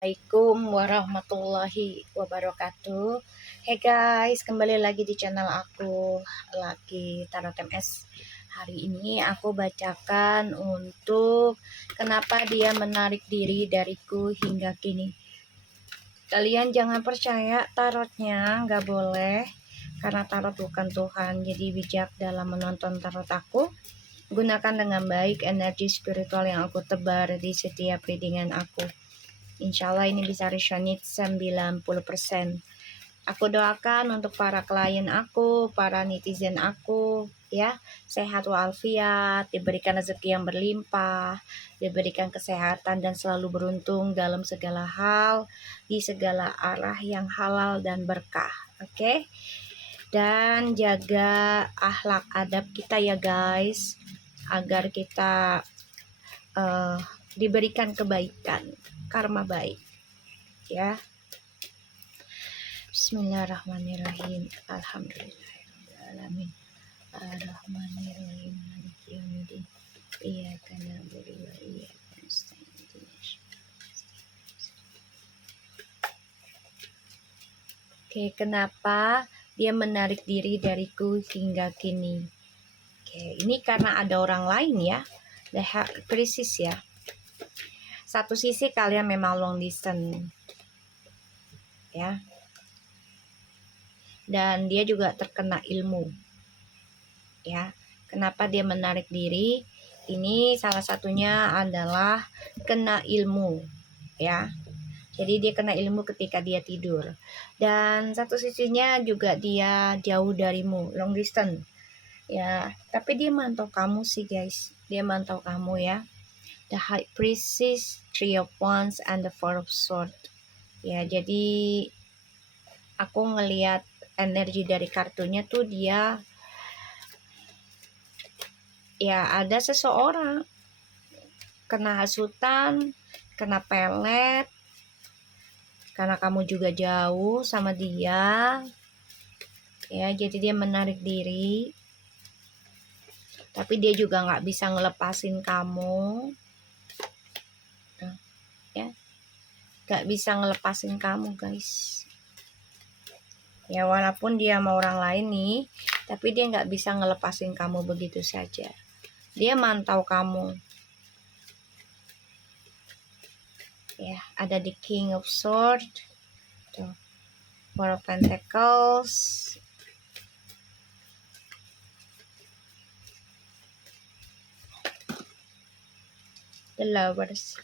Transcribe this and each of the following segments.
Assalamualaikum warahmatullahi wabarakatuh. Hey guys, kembali lagi di channel aku, Laki Tarot MS. Hari ini aku bacakan untuk kenapa dia menarik diri dariku hingga kini. Kalian jangan percaya tarotnya, nggak boleh, karena tarot bukan Tuhan. Jadi bijak dalam menonton tarot aku. Gunakan dengan baik energi spiritual yang aku tebar di setiap readingan aku. Insya Allah ini bisa resonate 90%. Aku doakan untuk para klien aku, para netizen aku, ya, sehat walafiat, diberikan rezeki yang berlimpah, diberikan kesehatan dan selalu beruntung dalam segala hal, di segala arah yang halal dan berkah. Oke? Dan jaga akhlak adab kita ya guys, agar kita diberikan kebaikan, karma baik, ya. Bismillahirrahmanirrahim. Alhamdulillahirrahmanirrahim. Ar-Rahmanirrahim. Maliki yaumiddin. Iyyaka na'budu wa iyyaka nasta'in. Oke, kenapa dia menarik diri dariku hingga kini? Oke, ini karena ada orang lain ya. The krisis ya. Satu sisi kalian memang long distance, ya. Dan dia juga terkena ilmu, ya. Kenapa dia menarik diri? Ini salah satunya adalah kena ilmu, ya. Jadi dia kena ilmu ketika dia tidur. Dan satu sisinya juga dia jauh darimu, long distance, ya. Tapi dia mantau kamu sih guys, dia mantau kamu ya. The High Priestess, Three of Wands, and the Four of Swords. Ya, jadi aku ngelihat energi dari kartunya tuh dia, ya, ada seseorang kena hasutan, kena pelet, karena kamu juga jauh sama dia, ya. Jadi dia menarik diri, tapi dia juga nggak bisa ngelepasin kamu, ya. Nggak bisa ngelepasin kamu guys, ya. Walaupun dia sama orang lain nih, tapi dia nggak bisa ngelepasin kamu begitu saja. Dia mantau kamu, ya. Ada the King of Swords, tuh, Four of Pentacles, the Lovers,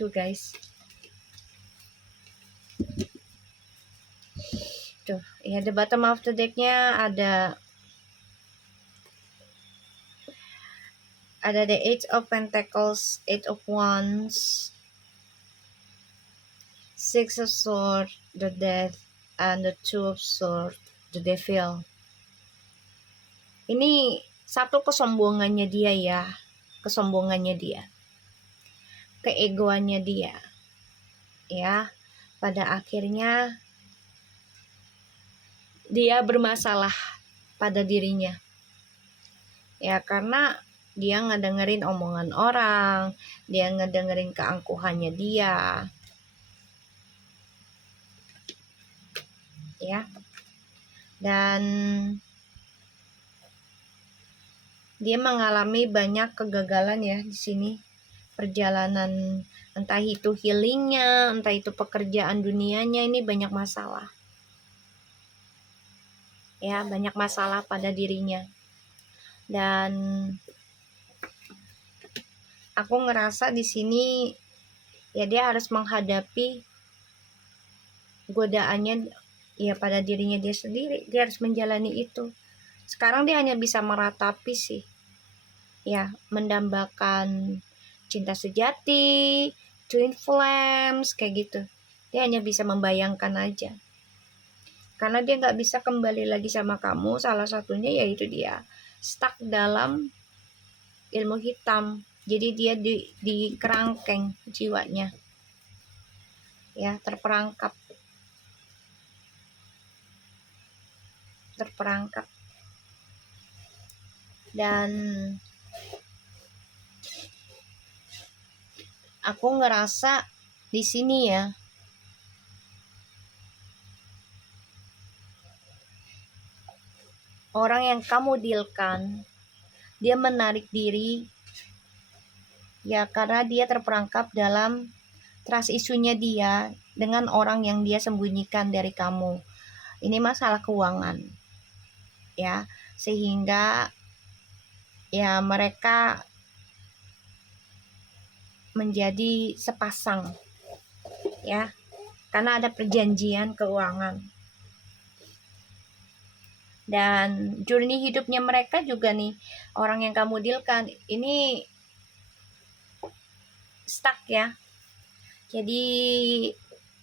tuh guys, tuh ya. The bottom of the decknya ada the Eight of Pentacles, Eight of Wands, Six of Swords, the Death, and the Two of Swords, the Devil. Ini satu kesombongannya dia ya, kesombongannya dia, keegoannya dia, ya. Pada akhirnya dia bermasalah pada dirinya, ya, karena dia ngedengerin omongan orang, dia ngedengerin keangkuhannya dia, ya. Dan dia mengalami banyak kegagalan ya di sini, perjalanan, entah itu healingnya, entah itu pekerjaan dunianya, ini banyak masalah, ya, banyak masalah pada dirinya. Dan aku ngerasa di sini ya dia harus menghadapi godaannya ya pada dirinya dia sendiri. Dia harus menjalani itu. Sekarang dia hanya bisa meratapi sih, ya, mendambakan cinta sejati, twin flames, kayak gitu. Dia hanya bisa membayangkan aja, karena dia nggak bisa kembali lagi sama kamu. Salah satunya yaitu dia stuck dalam ilmu hitam. Jadi dia di kerangkeng jiwanya, ya, terperangkap. Dan aku ngerasa di sini ya, orang yang kamu dealkan, dia menarik diri ya karena dia terperangkap dalam trust isunya dia dengan orang yang dia sembunyikan dari kamu. Ini masalah keuangan ya, sehingga ya mereka menjadi sepasang ya, karena ada perjanjian keuangan. Dan journey hidupnya mereka juga nih, orang yang kamu dealkan ini stuck ya, jadi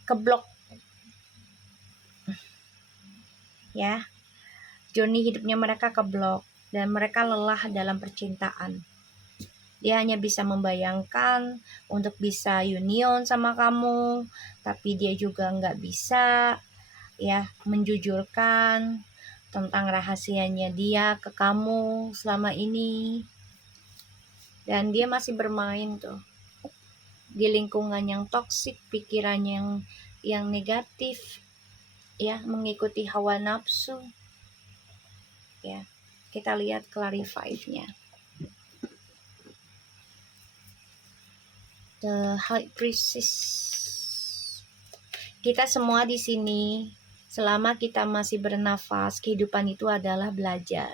keblok ya, journey hidupnya mereka keblok dan mereka lelah dalam percintaan. Dia hanya bisa membayangkan untuk bisa union sama kamu, tapi dia juga nggak bisa ya menjujurkan tentang rahasianya dia ke kamu selama ini. Dan dia masih bermain tuh di lingkungan yang toksik, pikiran yang negatif ya, mengikuti hawa nafsu ya. Kita lihat clarify-nya. The High Priestess. Kita semua di sini, selama kita masih bernafas, kehidupan itu adalah belajar.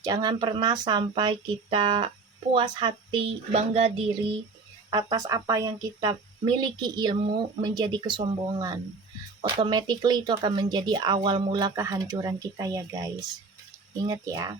Jangan pernah sampai kita puas hati, bangga diri atas apa yang kita miliki ilmu menjadi kesombongan. Automatically itu akan menjadi awal mula kehancuran kita ya guys. Ingat ya.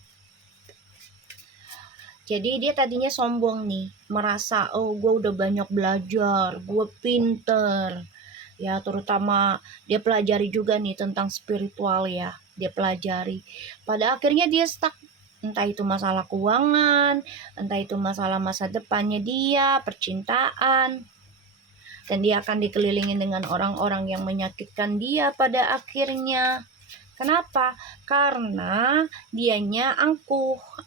Jadi dia tadinya sombong nih, merasa oh gue udah banyak belajar, gue pinter. Ya terutama dia pelajari juga nih tentang spiritual ya, dia pelajari. Pada akhirnya dia stuck, entah itu masalah keuangan, entah itu masalah masa depannya dia, percintaan. Dan dia akan dikelilingi dengan orang-orang yang menyakitkan dia pada akhirnya. Kenapa? Karena dianya angkuh.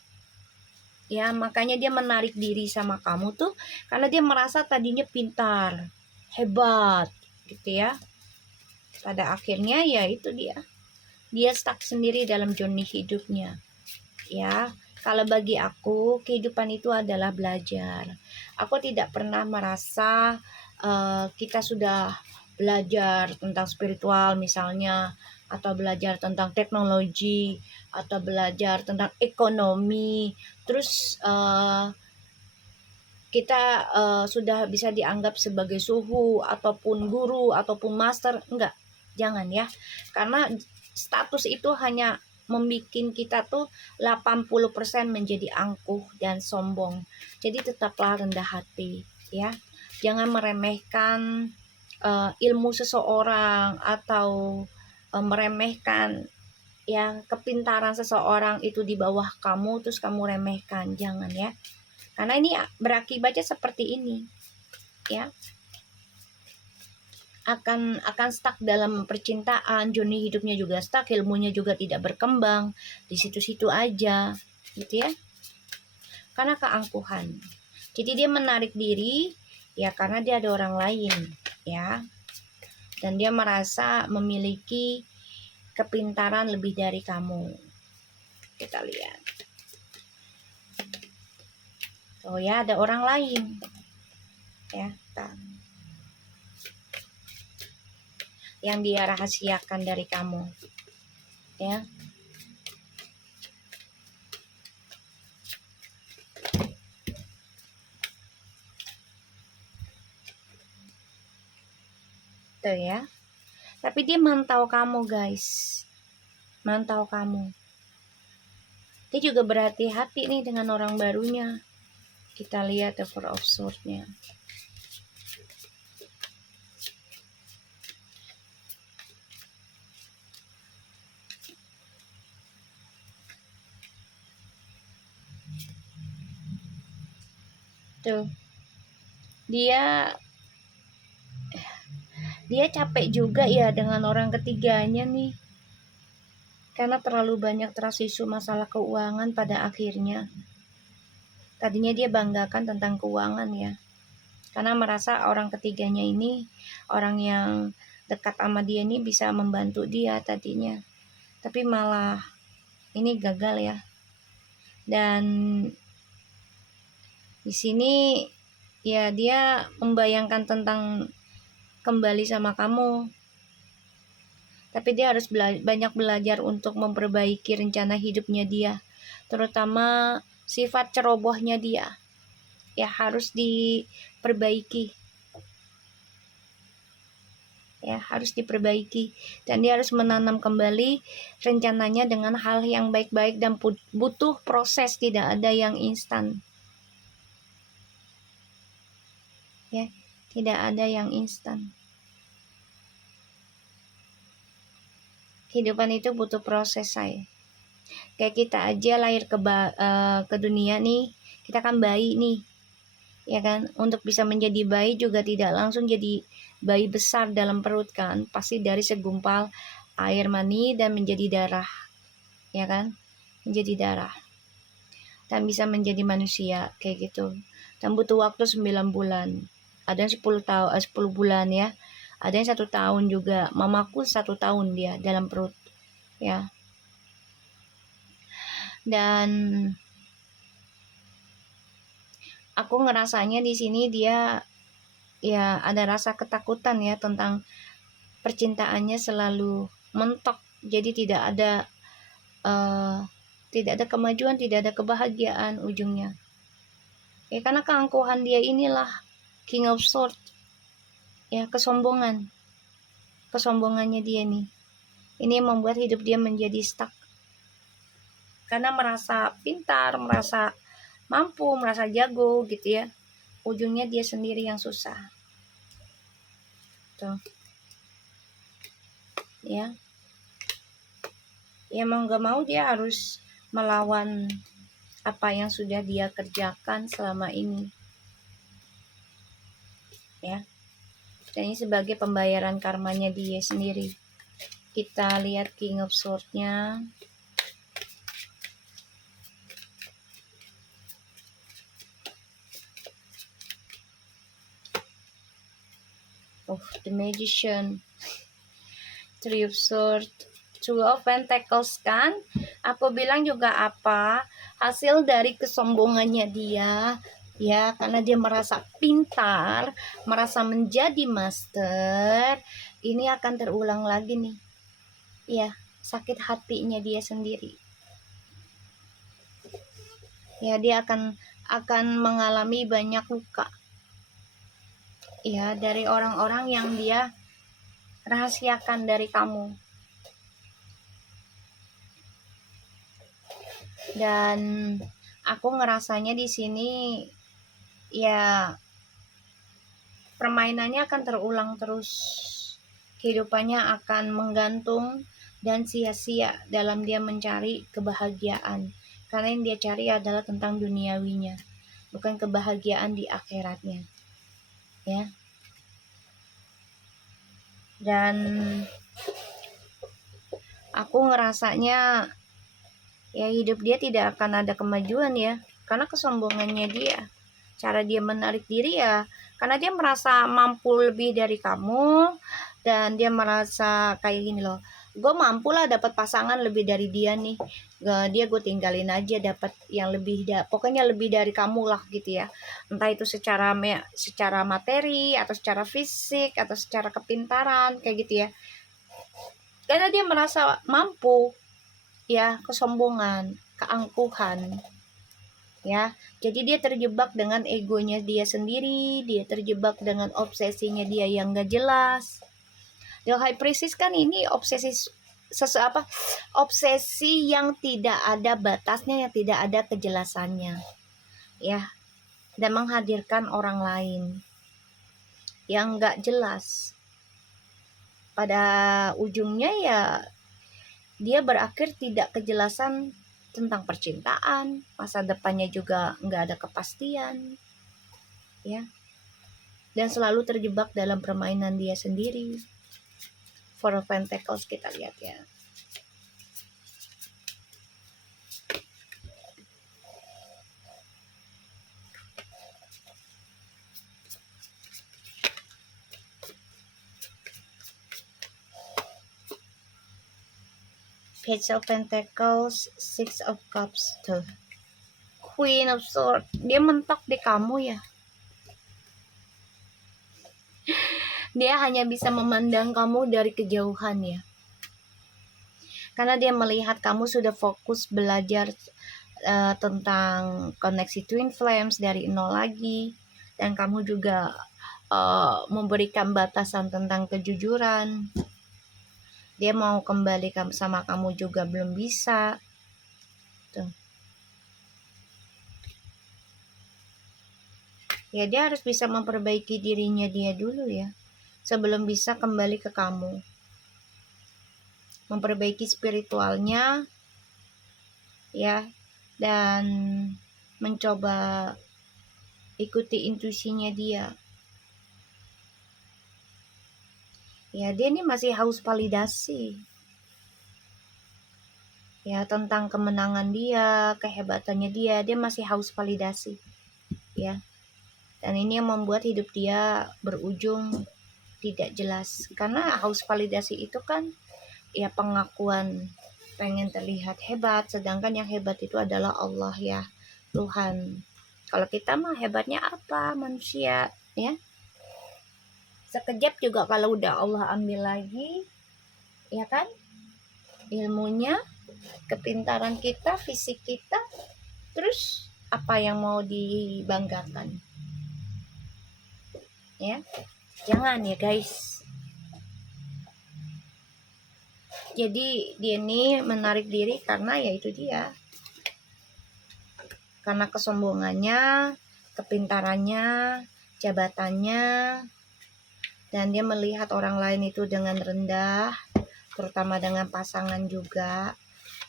Ya, makanya dia menarik diri sama kamu tuh karena dia merasa tadinya pintar, hebat, gitu ya. Pada akhirnya ya itu dia stuck sendiri dalam journey hidupnya. Ya, kalau bagi aku kehidupan itu adalah belajar. Aku tidak pernah merasa kita sudah belajar tentang spiritual misalnya, atau belajar tentang teknologi, atau belajar tentang ekonomi, terus kita sudah bisa dianggap sebagai suhu ataupun guru ataupun master. Enggak, jangan ya, karena status itu hanya membuat kita tuh 80% menjadi angkuh dan sombong. Jadi tetaplah rendah hati ya, jangan meremehkan ilmu seseorang atau meremehkan yang kepintaran seseorang itu di bawah kamu terus kamu remehkan. Jangan ya, karena ini berakibatnya seperti ini ya, akan stuck dalam percintaan, journey hidupnya juga stuck, ilmunya juga tidak berkembang, di situ-situ aja gitu ya, karena keangkuhan. Jadi dia menarik diri ya karena dia ada orang lain ya, dan dia merasa memiliki kepintaran lebih dari kamu. Kita lihat, oh ya, ada orang lain ya yang dia rahasiakan dari kamu ya. Tuh ya, tapi dia mantau kamu guys, mantau kamu. Dia juga berhati-hati nih dengan orang barunya. Kita lihat the Four of Swords-nya. Tuh, dia capek juga ya dengan orang ketiganya nih, karena terlalu banyak trust issue masalah keuangan pada akhirnya. Tadinya dia banggakan tentang keuangan ya, karena merasa orang ketiganya ini, orang yang dekat sama dia ini bisa membantu dia tadinya, tapi malah ini gagal ya. Dan di sini ya dia membayangkan tentang kembali sama kamu, tapi dia harus banyak belajar untuk memperbaiki rencana hidupnya dia, terutama sifat cerobohnya dia ya harus diperbaiki, ya harus diperbaiki. Dan dia harus menanam kembali rencananya dengan hal yang baik-baik dan butuh proses, tidak ada yang instan ya, tidak ada yang instan. Kehidupan itu butuh proses, saya. Kayak kita aja lahir ke dunia nih, kita kan bayi nih, ya kan. Untuk bisa menjadi bayi juga tidak langsung jadi bayi besar dalam perut kan, pasti dari segumpal air mani dan menjadi darah, ya kan, menjadi darah dan bisa menjadi manusia kayak gitu. Dan butuh waktu 9 bulan, ada yang 10 bulan ya, ada yang 1 tahun juga. Mamaku 1 tahun dia dalam perut ya. Dan aku ngerasanya di sini dia ya ada rasa ketakutan ya tentang percintaannya selalu mentok, jadi tidak ada kemajuan, tidak ada kebahagiaan ujungnya ya, karena keangkuhan dia inilah King of Swords ya, kesombongannya dia nih, ini yang membuat hidup dia menjadi stuck karena merasa pintar, merasa mampu, merasa jago gitu ya, ujungnya dia sendiri yang susah tuh ya. Ya mau gak mau dia harus melawan apa yang sudah dia kerjakan selama ini ya. Dan ini sebagai pembayaran karmanya dia sendiri. Kita lihat King of Swords-nya. Oh, the Magician. Three of Swords. Two of Pentacles kan. Aku bilang juga apa? Hasil dari kesombongannya dia. Ya, karena dia merasa pintar, merasa menjadi master. Ini akan terulang lagi nih. Ya, sakit hatinya dia sendiri. Ya, dia akan mengalami banyak luka. Ya, dari orang-orang yang dia rahasiakan dari kamu. Dan aku ngerasanya di sini ya permainannya akan terulang terus. Kehidupannya akan menggantung dan sia-sia dalam dia mencari kebahagiaan. Karena yang dia cari adalah tentang duniawinya, bukan kebahagiaan di akhiratnya. Ya. Dan aku ngerasanya ya hidup dia tidak akan ada kemajuan ya, karena kesombongannya dia, cara dia menarik diri ya karena dia merasa mampu lebih dari kamu, dan dia merasa kayak gini loh, gue mampu lah dapat pasangan lebih dari dia nih, gue tinggalin aja dapat yang lebih, pokoknya lebih dari kamu lah gitu ya, entah itu secara materi atau secara fisik atau secara kepintaran kayak gitu ya, karena dia merasa mampu ya, kesombongan, keangkuhan ya. Jadi dia terjebak dengan egonya dia sendiri, dia terjebak dengan obsesinya dia yang gak jelas. The High Priestess kan ini obsesi yang tidak ada batasnya, yang tidak ada kejelasannya ya, dan menghadirkan orang lain yang gak jelas. Pada ujungnya ya dia berakhir tidak kejelasan tentang percintaan, masa depannya juga nggak ada kepastian, ya, dan selalu terjebak dalam permainan dia sendiri. Four of Pentacles kita lihat ya. Page of Pentacles, Six of Cups tuh. Queen of Swords, dia mentok di kamu ya. Dia hanya bisa memandang kamu dari kejauhan ya. Karena dia melihat kamu sudah fokus belajar tentang koneksi twin flames dari nol lagi. Dan kamu juga memberikan batasan tentang kejujuran. Dia mau kembali sama kamu juga belum bisa. Tuh. Ya dia harus bisa memperbaiki dirinya dia dulu ya. Sebelum bisa kembali ke kamu. Memperbaiki spiritualnya. Ya. Dan mencoba ikuti intuisinya dia. Ya dia ini masih haus validasi. Ya tentang kemenangan dia, kehebatannya dia masih haus validasi. Ya. Dan ini yang membuat hidup dia berujung tidak jelas. Karena haus validasi itu kan ya pengakuan, pengen terlihat hebat, sedangkan yang hebat itu adalah Allah ya, Tuhan. Kalau kita mah hebatnya apa? Manusia, ya. Sekejap juga kalau udah Allah ambil lagi, ya kan? Ilmunya, kepintaran kita, fisik kita, terus apa yang mau dibanggakan? Ya. Jangan ya, guys. Jadi dia ini menarik diri karena ya itu dia. Karena kesombongannya, kepintarannya, jabatannya, dan dia melihat orang lain itu dengan rendah, terutama dengan pasangan juga,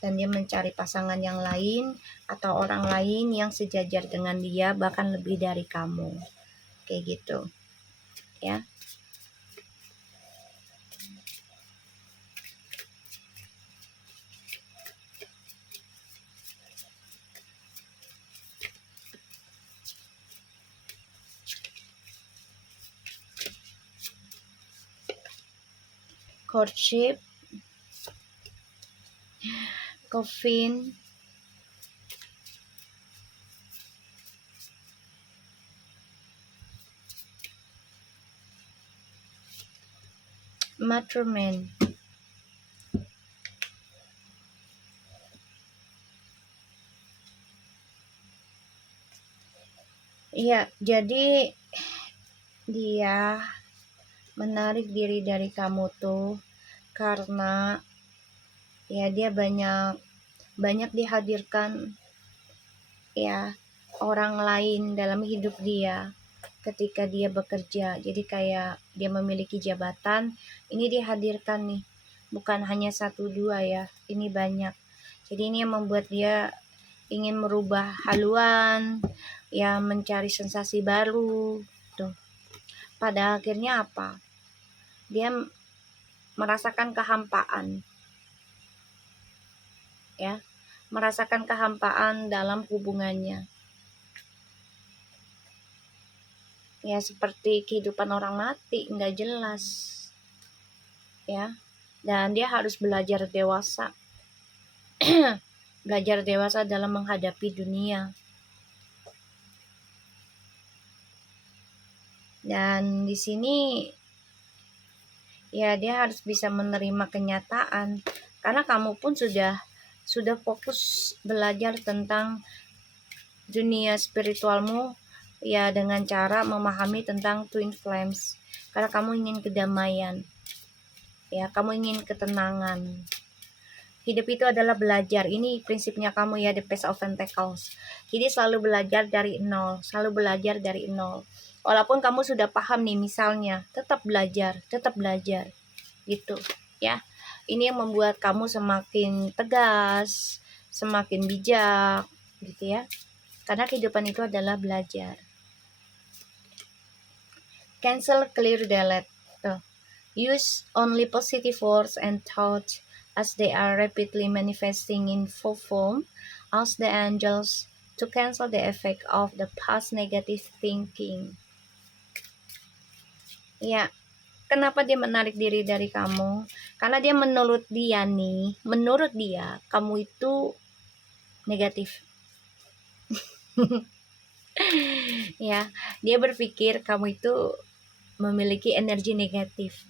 dan dia mencari pasangan yang lain atau orang lain yang sejajar dengan dia, bahkan lebih dari kamu. Kayak gitu. Ya. Courtship, coffin, matrimony. Iya, jadi dia menarik diri dari kamu tuh karena ya dia banyak dihadirkan ya orang lain dalam hidup dia ketika dia bekerja. Jadi kayak dia memiliki jabatan, ini dihadirkan nih, bukan hanya satu dua ya, ini banyak. Jadi ini yang membuat dia ingin merubah haluan, ya mencari sensasi baru tuh. Pada akhirnya apa? Dia merasakan kehampaan. Ya, merasakan kehampaan dalam hubungannya. Ya seperti kehidupan orang mati, nggak jelas. Ya, dan dia harus belajar dewasa. Belajar dewasa dalam menghadapi dunia. Dan di sini ya dia harus bisa menerima kenyataan karena kamu pun sudah fokus belajar tentang dunia spiritualmu ya dengan cara memahami tentang twin flames karena kamu ingin kedamaian. Ya, kamu ingin ketenangan. Hidup itu adalah belajar. Ini prinsipnya kamu ya, the Page of Pentacles. Jadi selalu belajar dari nol, selalu belajar dari nol. Walaupun kamu sudah paham nih misalnya, tetap belajar gitu ya. Ini yang membuat kamu semakin tegas, semakin bijak gitu ya. Karena kehidupan itu adalah belajar. Cancel, clear, delete. Tuh. Use only positive words and thoughts as they are rapidly manifesting in full form. Ask the angels to cancel the effect of the past negative thinking. Ya, Kenapa dia menarik diri dari kamu? Karena dia menurut dia kamu itu negatif. Ya, dia berpikir kamu itu memiliki energi negatif.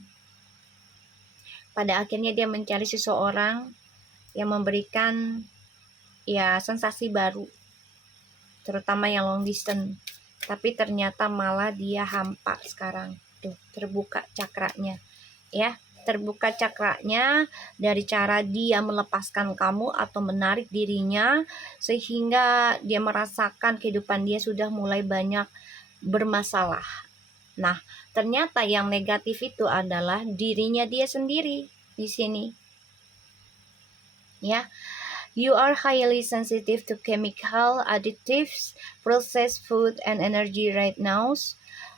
Pada akhirnya dia mencari seseorang yang memberikan ya sensasi baru, terutama yang long distance. Tapi ternyata malah dia hampa sekarang. Tuh, terbuka cakranya. Ya, terbuka cakranya dari cara dia melepaskan kamu atau menarik dirinya, sehingga dia merasakan kehidupan dia sudah mulai banyak bermasalah. Nah, ternyata yang negatif itu adalah dirinya dia sendiri di sini. Ya, you are highly sensitive to chemical additives, processed food, and energy right now.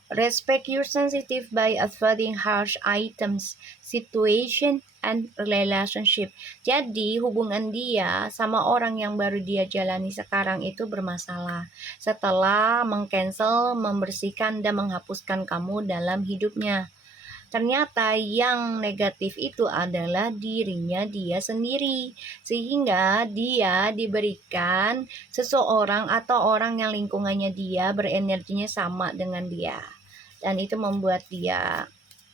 Respect your sensitive by avoiding harsh items, situation, and relationship. Jadi hubungan dia sama orang yang baru dia jalani sekarang itu bermasalah. Setelah mengcancel, membersihkan, dan menghapuskan kamu dalam hidupnya. Ternyata yang negatif itu adalah dirinya dia sendiri, sehingga dia diberikan seseorang atau orang yang lingkungannya dia berenerginya sama dengan dia, dan itu membuat dia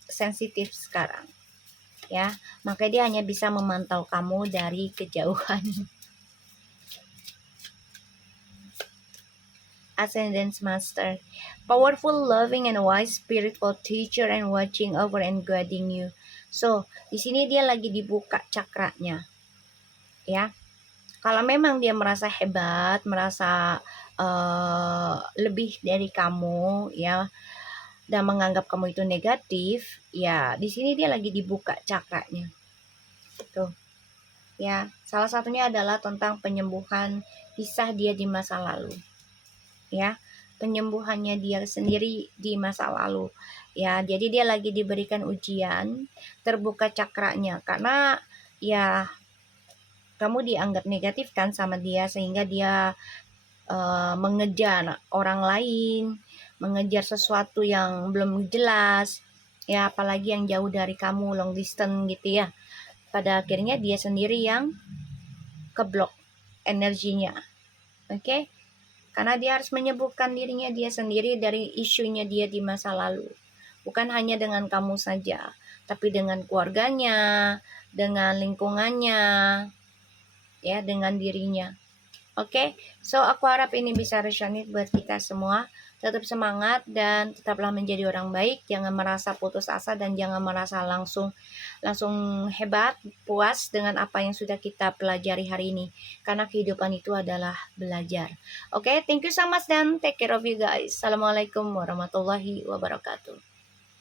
sensitif sekarang. Ya, maka dia hanya bisa memantau kamu dari kejauhan. Ascendance Master, powerful, loving, and wise spiritual teacher and watching over and guiding you. So, di sini dia lagi dibuka cakranya. Ya. Kalau memang dia merasa hebat, merasa lebih dari kamu, ya, dan menganggap kamu itu negatif, ya, di sini dia lagi dibuka cakranya. Tuh. Ya, salah satunya adalah tentang penyembuhan kisah dia di masa lalu. Ya, penyembuhannya dia sendiri di masa lalu. Ya, jadi dia lagi diberikan ujian, terbuka cakranya karena ya kamu dianggap negatif kan sama dia, sehingga dia mengejar orang lain, mengejar sesuatu yang belum jelas. Ya, apalagi yang jauh dari kamu, long distance gitu ya. Pada akhirnya dia sendiri yang keblok energinya. Oke? Karena dia harus menyembuhkan dirinya dia sendiri dari isunya dia di masa lalu. Bukan hanya dengan kamu saja, tapi dengan keluarganya, dengan lingkungannya, ya, dengan dirinya. Oke, so aku harap ini bisa resonate buat kita semua. Tetap semangat dan tetaplah menjadi orang baik. Jangan merasa putus asa dan jangan merasa langsung hebat, puas dengan apa yang sudah kita pelajari hari ini. Karena kehidupan itu adalah belajar. Oke, thank you so much dan take care of you guys. Assalamualaikum warahmatullahi wabarakatuh.